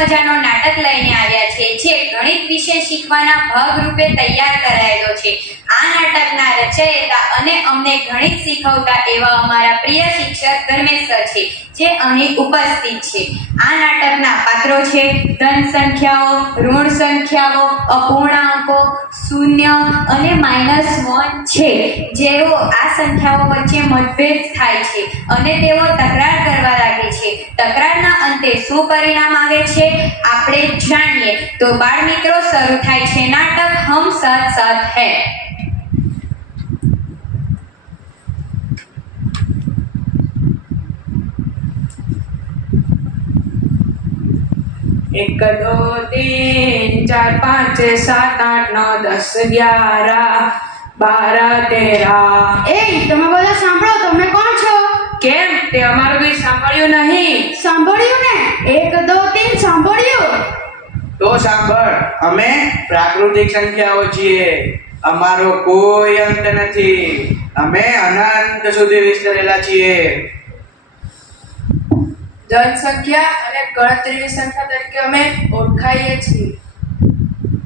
મજાનો નાટક લઈને આવ્યા છે જે ગણિત વિશે શીખવાના ભાગરૂપે તૈયાર કરાયેલો છે. આ નાટકના રચયિતા અને અમને ગણિત શીખવતા એવા અમારા પ્રિય શિક્ષક ધર્મેશ સર છે જે અહીં ઉપસ્થિત છે. આ નાટકના પાત્રો છે ધન સંખ્યાઓ, ઋણ સંખ્યાઓ, અપૂર્ણાંકો, શૂન્ય અને -1 છે. જેઓ આ સંખ્યાઓ વચ્ચે મતભેદ થાય છે અને તેઓ તકરાર કરવા લાગે છે. તકરારના અંતે શું પરિણામ આવે છે આપણે જાણીએ. તો બાળ મિત્રો, શરૂ થાય છે નાટક હમ સાથ સાથ હૈ. एक दो तीन चार पाँच छः सात आठ नौ दस 11 12 13. એ તમે બધા સાંભળો, તમે કોણ છો? કેમ તે અમારું કંઈ સાંભળ્યું નહીં? સાંભળ્યું ને? 1 2 3 સાંભળ્યું? તો સાંભળ, અમે પ્રાકૃતિક સંખ્યાઓ છીએ. અમારો કોઈ અંત નથી. અમે અનંત સુધી વિસ્તરેલા છીએ. ધન સંખ્યા અને ગણતરીની સંખ્યા તરીકે અમે ઓળખાઈએ છીએ.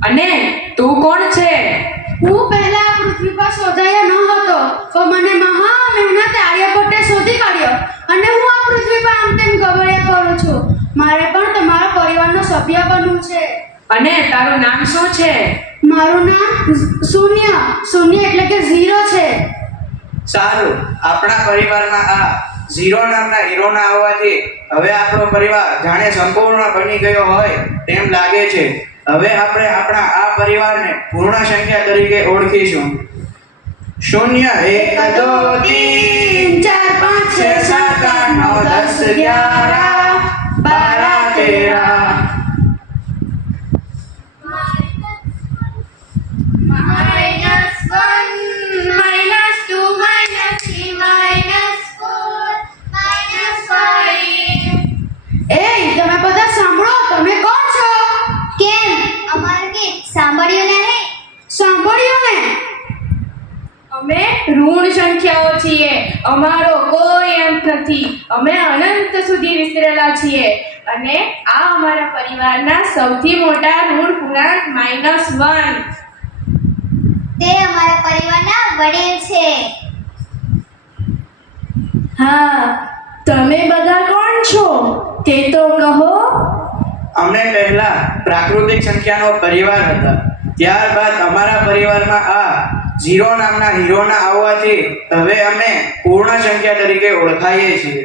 અને તું કોણ છે? હું પહેલા આ પૃથ્વી પર શોધાયો ન હતો, પણ મને મહા મહેનતે આર્યભટ્ટે શોધી કાઢ્યો અને હું આ પૃથ્વી પર આમ તેમ ગબડ્યા કરું છું. મારે પણ તમારા પરિવારનો સભ્ય બનવું છે. અને તારું નામ શું છે? મારું નામ શૂન્ય એટલે કે 0 છે. સારું, આપણા પરિવારમાં આ 0 નામના હીરોના આવવાથી હવે આપણો પરિવાર જાણે સંપૂર્ણ બની ગયો હોય તેમ લાગે છે. હવે આપણે આપણા આ પરિવારને પૂર્ણ સંખ્યા તરીકે ઓળખીશું. 0 1 2 3 4 5 6 7 8 9 10 11 12 13. એ તમે બધા સાંભળો, તમે કોણ છો? કેમ અમારું ગીત સાંભળ્યું નહીં? સાંભળ્યું ને? અમે ઋણ સંખ્યાઓ છીએ. અમારો કોઈ અંત નથી. અમે અનંત સુધી વિસ્તરેલા છીએ. અને આ અમારા પરિવારના સૌથી મોટા ઋણ પૂર્ણાંક -1. તે અમારા પરિવારના વડીલ છે. હા, તમે બધા કોણ છો તે તો કહો. અમે પહેલા પ્રાકૃતિક સંખ્યાનો પરિવાર હતા. ત્યારબાદ અમારા પરિવારમાં આ 0 નામના હીરોના આવવાથી હવે અમે પૂર્ણ સંખ્યા તરીકે ઓળખાઈએ છીએ.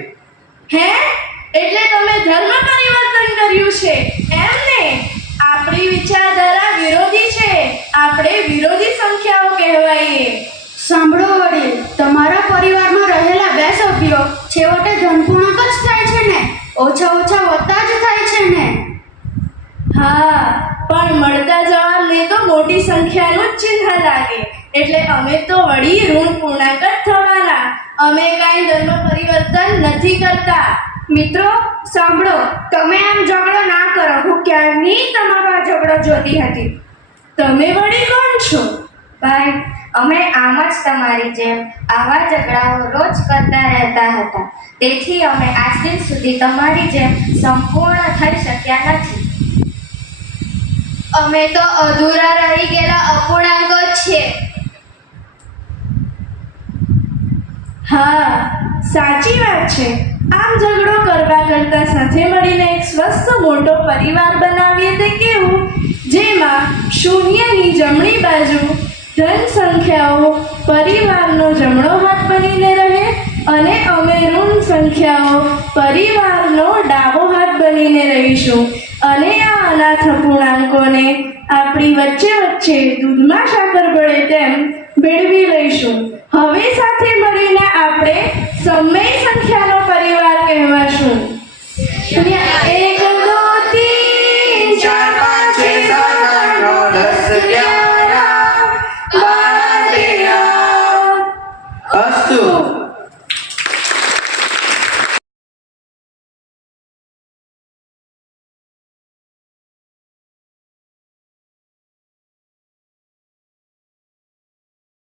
હે, એટલે તમે ધર્મ પરિવર્તન કર્યું છે એમ ને? આપણી વિચારધારા વિરોધી છે. આપણે વિરોધી સંખ્યાઓ કહેવાઈએ. સાંભળો વડીલ, તમારા પરિવારમાં રહેલા 2 સભ્યો છેવટે ધનપૂર્ણાંક જ થાય છે ને? ઓછા વધતા જ થાય છે ને? હા, પણ મળતા જવાબને તો મોટી સંખ્યાનું જ ચિહ્ન લાગે. એટલે અમે તો વળી ઋણ પૂર્ણાંક જ થવાના. અમે કાંઈ ધર્મ પરિવર્તન નથી કરતા. મિત્રો સાંભળો, તમે આમ ઝઘડો ના કરો. હું ક્યારની તમારો આ ઝઘડો જોતી હતી. તમે વળી કોણ છો? ભાઈ, અમે આમ જ તમારી જેમ આવા ઝઘડાઓ રોજ કરતા રહેતા હતા. તેથી અમે આજ દિન સુધી તમારી જેમ સંપૂર્ણ થઈ શક્યા નથી. અમે તો અધૂરા રહી ગયેલા અપૂર્ણાંકો જ છીએ. હા, સાચી વાત છે. આમ ઝઘડો કરવા કરતા સાથે મળીને એક સ્વસ્થ મોટો પરિવાર બનાવીએ તે કેવું? જેમાં શૂન્યની જમણી બાજુ ધન સંખ્યાઓ પરિવારનો જમણો હાથ બનીને રહે અને અમે ઋણ સંખ્યાઓ પરિવારનો ડાબો હાથ બનીને રહીશું. અને આ અનાથ અપૂર્ણાંકોને આપણી વચ્ચે દૂધમાં સાકર પડે તેમ ભેળવી લઈશું.